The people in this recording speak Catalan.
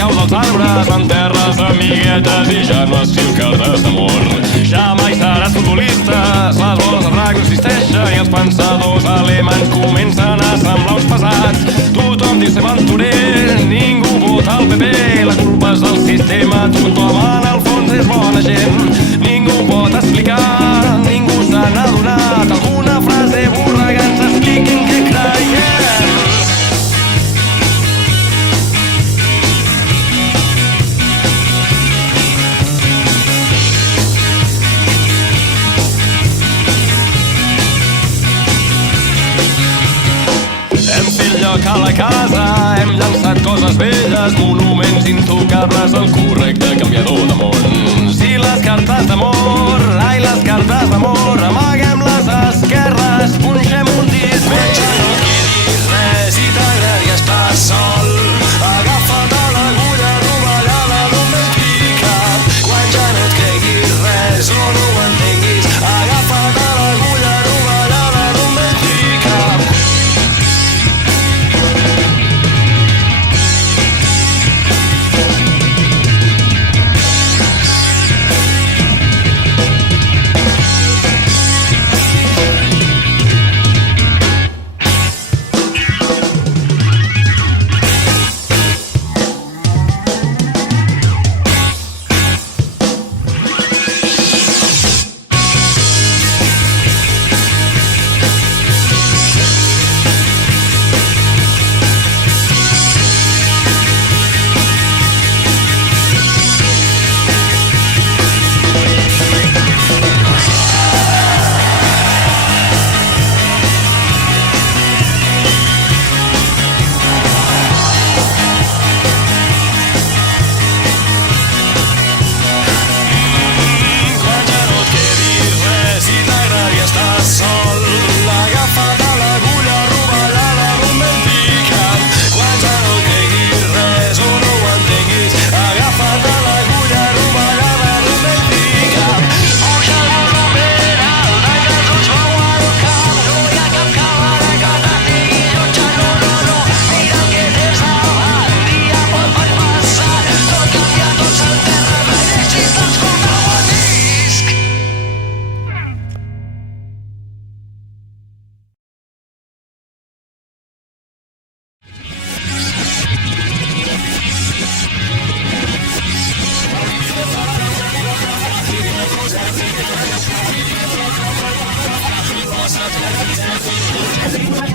caus als arbres, enterres amiguetes i ja no escrius cartes d'amor. Ja mai seràs futbolista, les boles de drac no existeixen i els pensadors alemanys comencen a semblar uns pesats. Tothom diu ser aventurer, ningú vota al PP, la culpa és del sistema, tothom en el fons és bona gent. Ningú pot explicar, ningú se n'ha adonat, alguna frase burra que ens expliquin què creiem. Hem fet lloc a la casa, hem llançat coses velles, monuments intocables al correcte canviador de món. Si les cartes d'amor, ai les cartes d'amor, amaguem les esquerres, punxem un disc vell. Ja no et quedis res i t'agradaria estar sol, agafa't a l'agulla rovellada d'un vell picat. Quan ja no et creguis res o no ho entenguis, agafa't a l'agulla rovellada d'un vell picat. Thank you.